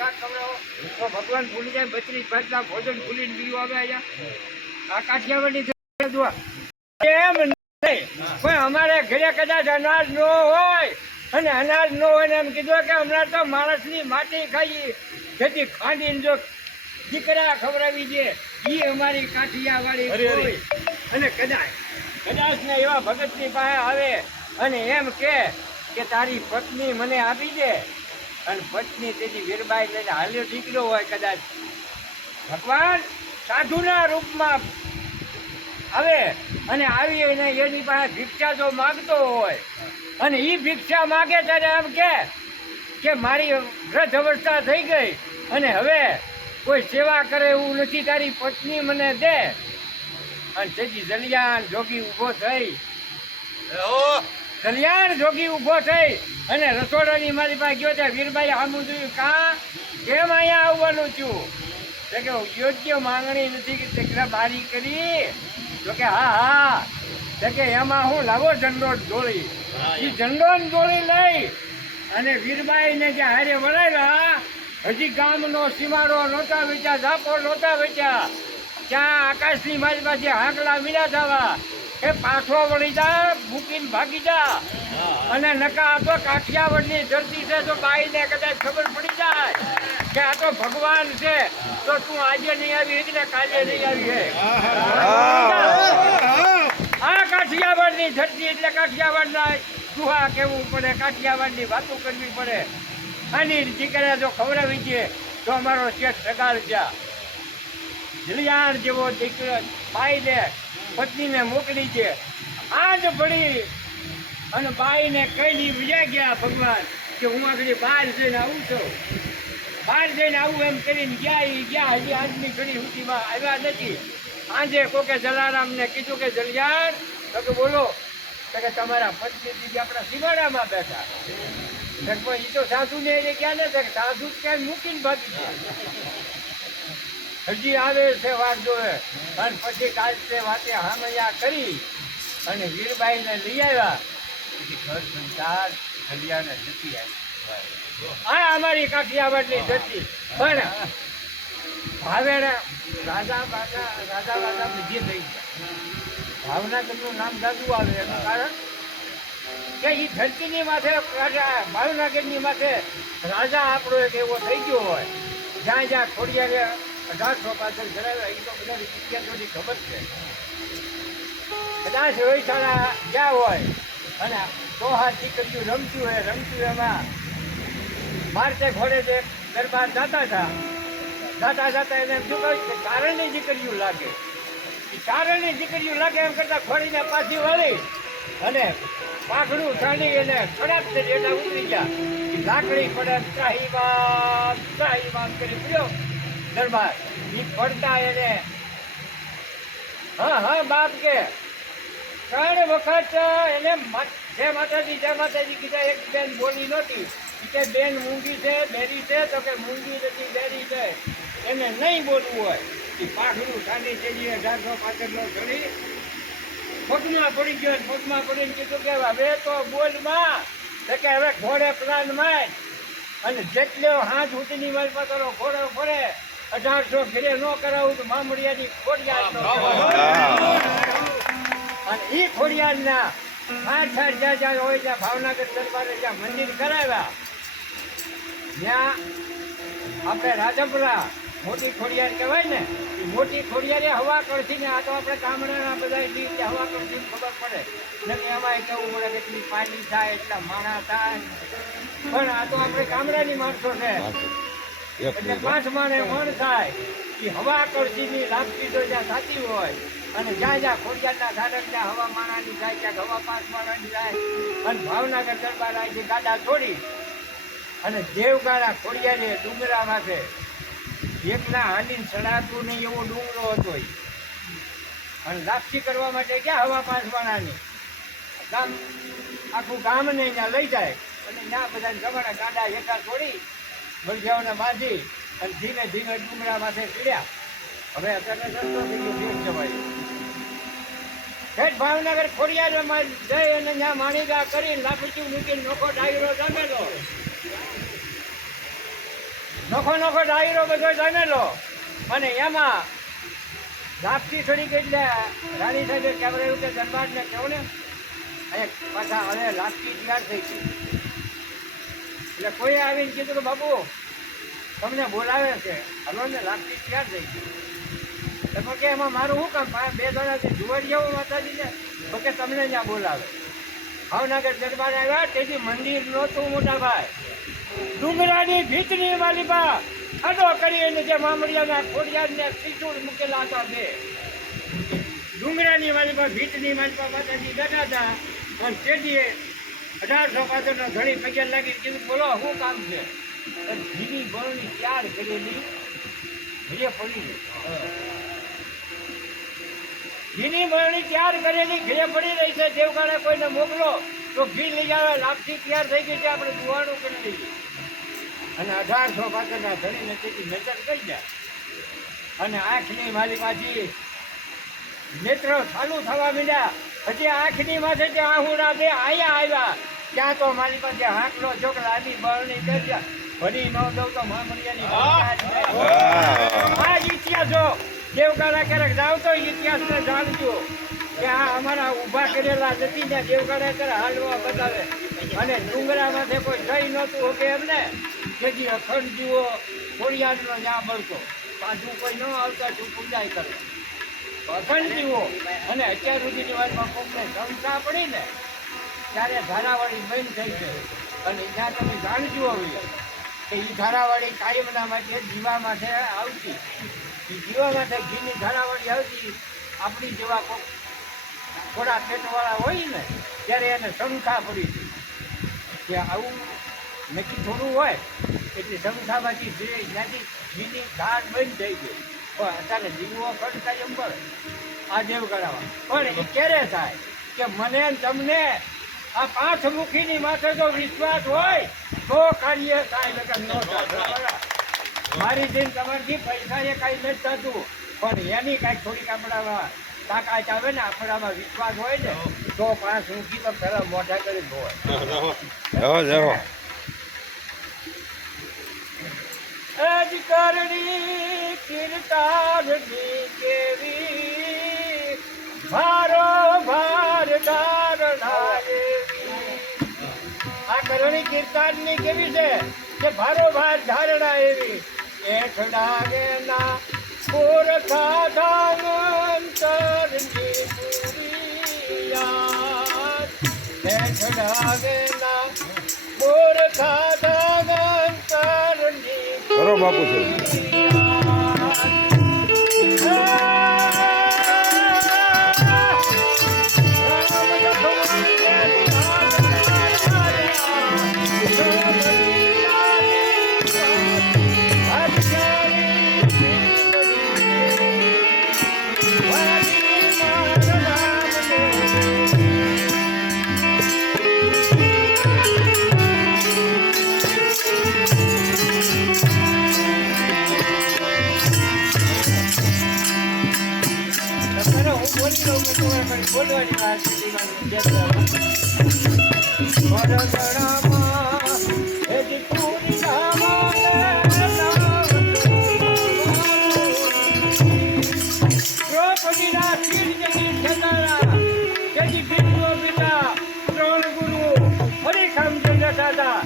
તો ભગવાન ભૂલી જાય બત્રીસ ભાતના ભોજન ભૂલીને બીજું આવે અહીંયા. આ કાઠિયાવાડી છે એમ નહીં? પણ અમારે ઘરે કદાચ અનાજ ન હોય. અને અનાજ ન હોય ને એમ કીધું કે હમણાં તો માણસની માટી ખાઈ. જેથી ખાંડીને જો દીકરા ખવડાવી દે એ અમારી કાઠિયાવાડી. અને કદાચ કદાચ ને એવા ભગતની પાસે આવે અને એમ કે કે તારી પત્ની મને આપી દે. અને પત્ની તેની વીરબાઈ લઈને હાલ્યો નીકળ્યો હોય કદાચ. ભગવાન, સાધુના રૂપમાં આવે અને આવી અને એની પાસે ભિક્ષા જો માગતો હોય, અને એ ભિક્ષા માગે ત્યારે એમ કે કે મારી વૃદ્ધ અવસ્થા થઈ ગઈ અને હવે કોઈ સેવા કરે એવું નથી, તારી પત્ની મને દે. અને તેથી જલિયાન જોગી ઊભો થઈ. કલ્યાણ જોગી ઊભો થઈ અને રસોડાની મારી પાસે ગયો ત્યાં વીરભાઈ આમું જોયું કા? કેમ અહીંયા આવવાનું છું? તો કે યોગ્ય માંગણી નથી કે દીકરા બારી કરી. તો કે હા હા. તો કે એમાં હું લાવો ઝંડો ઢોળી એ ઝંડો ઢોળી લઈ અને વીરબાઈને જે હારે વળાવ્યા હજી ગામનો સીમાડો નહોતા વેચ્યા ઝાપો નહોતા વેચ્યા. ત્યાં આકાશની મારી પાસે હાંકલા મીરા થવા એ પાછો વળી જા મૂકીને ભાગી જા. અને નકા આ તો કાઠિયાવાડની ધરતી છે તો બાઈને કદાચ ખબર પડી જાય કે આ તો ભગવાન છે, તો તું આજે નહીં આવી ને કાલે નહીં આવી હે. આ કાઠિયાવાડની ધરતી એટલે કાઠિયાવાડના દુહા કેવું પડે, કાઠિયાવાડની વાતો કરવી પડે. આની દીકરા જો ખવડાવી છે તો અમારો શેઠ સગાડ છે જલિયાણ જેવો દીકરો બાઈ દે પત્નીને મોકલી છે. આજ પડી અને બાઈને કઈ બીજા ગયા ભગવાન કે હું આગળ બહાર જઈને આવું છું. બહાર જઈને આવું એમ કરીને ગયા એ ગયા. હજી આજની ઘડી સુધીમાં આવ્યા નથી. આજે કોકે જલારામને કીધું કે જલિયાર તો કે, બોલો. તો કે, તમારા પત્ની દીદી આપણા સીમાડામાં બેઠા એ તો સાધુ ને એને ક્યાં ને તો કે, સાધુ ક્યાંય મૂકીને ભાગી હજી આવે છે વાત જોવે અને પછી કાલ તે વાતે હામૈયા કરી અને વીરબાઈને લઈ આવ્યા. પછી ઘર સંસાર ઘડિયાને જતી આવી. આ અમારી કાઠિયાવાડની ધરતી. પણ ભાવેડા રાજા બાજા રાજા બાજા બીજે થઈ ગયા. ભાવનગરનું નામ જાદુ આવે એનું કારણ કે એ ધરતીની માથે, રાજા ભાવનગરની માથે રાજા આપણો એક એવો થઈ ગયો હોય. જ્યાં જ્યાં ખોડિયારે અઢારસો પાછળ ધરાવ્યા એ તો બધા વિદ્યાર્થીઓની ખબર છે. કદાચ રોહિશાળા ગયા હોય અને તો હાથ દીકરીઓ રમતું હોય, રમતું એમાં. મારતે ઘોડે જે દરબાર જાતા હતા, જાતા જાતા એને એમ શું કહ્યું કે કારણની દીકરીઓ લાગે. એ કારણની દીકરીઓ લાગે એમ કરતા ખોડીને પાછી વળી અને પાઘડું ચાલી એને ખડાપ થઈ એટલે ઉતરી ગયા. લાકડી પડે ત્રાહીમામ ત્રાહીમામ કરી પડ્યો. દરબાર. એ પડતા એને. હા હા, બાપ કે. ત્રણ વખત એને જે માતાજી જે માતાજી કીધા, એક બેન બોલી નહોતી. કે બેન મૂંગી છે, બેરી છે, તો કે મૂંગી નથી બેરી છે. એને નહીં બોલવું હોય. એ પાઘડું સાંડી ચડી અઢારસો પાછળનો ચડી પગમાં પડી ગયો પગમાં પડીને કીધું કે, હવે તો બોલમાં તો કે, હવે ઘોડે પ્લાન માય અને જેટલો હાથ ઉઠીની મારી પાસે ઘોડો ફરે. અઢારસો ઘરે ન કરાવું તો મામડિયાની ખોડિયાર અને ઈ ખોડિયારના પાંચ આઠ જ્યાં જ્યાં હોય ત્યાં ભાવનગર દરબારે જ્યાં મંદિર કરાવ્યા ત્યાં આપણે રાજપુરા મોટી ખોડિયાર કહેવાય ને એ મોટી ખોડિયારે હવા કરતી ને આ તો આપણે ગામડાના બધા રીતે હવા કરતી ખબર પડે. ને એમાં કેવું પડે કે એટલી પાણી થાય એટલા માણા થાય. પણ આ તો આપણે ગામડાની માણસો છે. એટલે પાંચ માણે વણ થાય કે હવા કળશીની લાપસી તો જ્યાં સાચી હોય અને જ્યાં જ્યાં ખોડિયાના ધારક ત્યાં હવા માણાની થાય ક્યાંક હવા પાંચ માણાની થાય અને ભાવનગર દરબાર અહીંથી ગાડા છોડી અને દેવગાળા ખોડિયાને ડુંગરા માથે એકલા હાલીને ચડાતું નહીં એવો ડુંગરો હતો અને લાપસી કરવા માટે ક્યાં હવા પાંચ માણાની ગામ આખું ગામને ત્યાં લઈ જાય અને ત્યાં બધા જમાના ગાડા હેઠા છોડી બળજાઓને બાંધી અને ધીમે ધીમે ડુંગરા માથે ચડ્યા. હવે અત્યારે રસ્તો થઈ ગયો ભેટ જવાય. ભેટ ભાવનગર ખોડિયારમાં જઈ અને ત્યાં માણીગા કરીને લાપચી મૂકીને નોખો ડાયરો જમેલો. નોખો નોખો ડાયરો બધો જમેલો. અને એમાં લાપસી થોડીક એટલે રાણી સાહેબે કેમેરા એવું કે દરબારને કહો ને અને પાછા હવે લાપસી તૈયાર થઈ ગઈ. એટલે કોઈ આવીને કીધું કે બાબુ, તમને બોલાવે છે. હલો ને લાપસી તૈયાર થઈ ગઈ? તો કે એમાં મારું શું કામ? બે જણાથી જુવાડી આવો માતાજીને તો કે તમને ત્યાં બોલાવે. ભાવનગર દરબાર આવ્યા તેથી મંદિર નહોતું મોટા ભાઈ. ડુંગરાની ભીતની માલિપા ખાડો કરી અને જે મામડિયાના ખોડિયારને સીચુડ મૂકેલા હતા બે. ડુંગરાની માલિપા ભીતની માલિપા માતાજી બેઠા હતા. અને તેથી અઢારસો પાછળનો ઘડી પગે લાગી કીધું, બોલો, શું કામ છે? તો બળની તૈયાર કરેલી ઘીએ પડી ઘીની બરણી તૈયાર કરેલી ઘીએ પડી રહી છે દેવકાળે કોઈને મોકલો, તો ઘી લઈ આવે લાપસી તૈયાર થઈ ગઈ છે, આપણે દુવાણું કરી લઈએ. અને અઢારસો પાછળના ધણીને તેથી નજર કરી જાય અને આંખની મારી પાછી નેત્રો ચાલુ થવા મીડ્યા. હજી આંખની માથે જે આહુડા બે આયા આવ્યા ત્યાં તો મારી પાસે હાંકલો જોક લાદી બળની કરજા ભરી ન દઉં તો મામરિયાની આ જ ઇતિહાસો. દેવકાળા ક્યારેક જાવ તો ઇતિહાસને જાણજો કે આ અમારા ઊભા કરેલા નથી ને દેવકાળા કરે હાલવા બતાવે. અને ડુંગરા માથે કોઈ જઈ નહોતું હોકે એમને. જેથી અખંડ જુઓ કોળિયાડનો જ્યાં મળતો પાછું કોઈ ન આવતા તું પૂજાય કરે. અખંડ જીવો અને અત્યાર સુધીની વાતમાં કોકને શંકા પડી ને, ત્યારે ધારાવાળી બંધ થઈ છે અને ત્યાં તમે જાણજો હવે કે એ ધારાવાળી કાયમના માટે જીવા માટે આવતી. એ જીવા માટે ઘીની ધારાવાળી આવતી, આપણી જેવા કોક થોડા પેટવાળા હોય ને, ત્યારે એને શંકા પડી હતી. કે આવું નક્કી થોડું હોય, એટલે શંકામાંથી જે ત્યાંથી ઘીની ધાર બંધ થઈ ગઈ. પણ અત્યારે જીવો કરતા એમ પડે આ દેવ કરાવવા. પણ એ ક્યારે થાય કે મને તમને આ પાંચ મુખીની માથે જો વિશ્વાસ હોય તો કાર્ય થાય નકર ન થાય. મારી જેમ તમારથી પૈસા એ કાંઈ નથી થતું પણ એની કાંઈક થોડીક આપણામાં તાકાત આવે ને આપણામાં વિશ્વાસ હોય ને તો પાંચ મુખી તો પેલા મોઢા કરી હોય. જવો જવો કેવી? ભારો ભાર ધારણા આ કરણી કીર્તાનની કેવી છે કે ભારો ભાર ધારણા એવી? એક ડાગેના કોરખા ધાંગંતરની પુરિયા એક ડાગેના કોરખા ધાંગંતરની કરો બાપુ છે. બોલવાની વાત દ્રૌપદીના શિર જગી છતારા જગી ભીમનો પિતા ત્રણ ગુરુ હરિખામ ચંદ્ર દાદા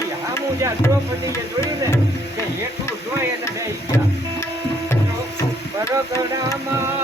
એ હામું જ્યાં દ્રૌપદીએ જોયું ને કે હેઠું જોઈ અને બે ગયા. હેજી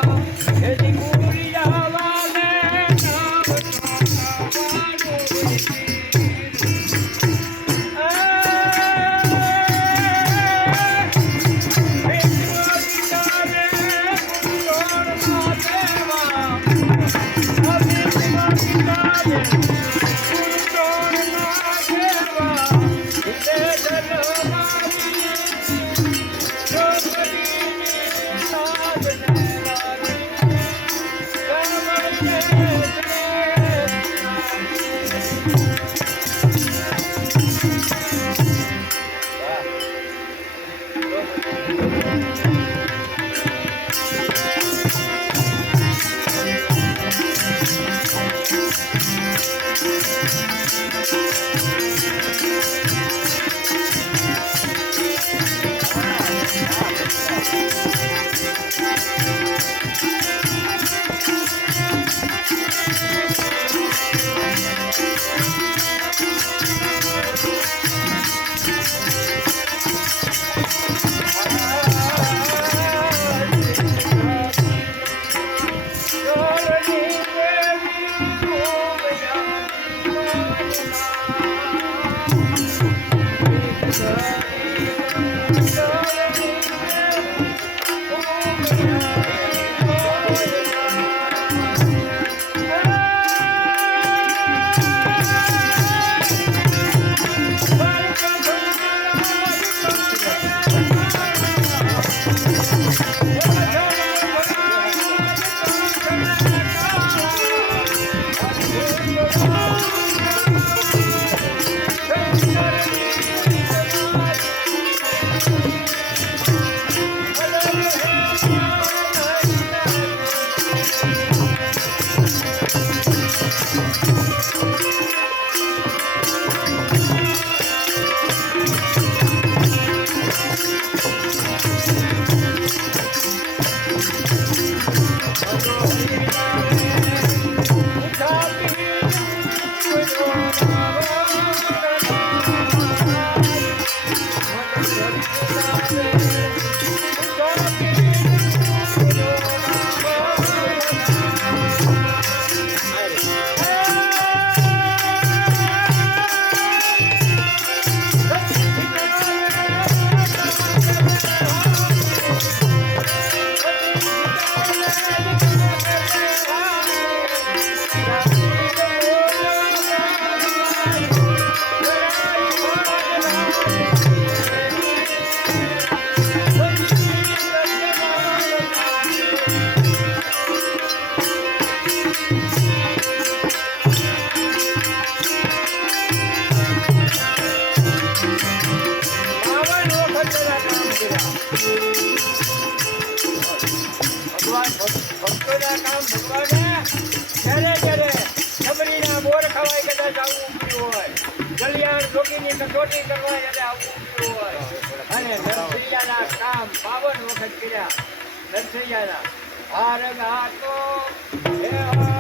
કલ્યાણ જોગીની કસોટી કરવા જ્યારે આવવું હોય. અને નરસૈયાના કામ બાવન વખત કર્યા. નરસૈયાના. હાર ગાતો હે. હર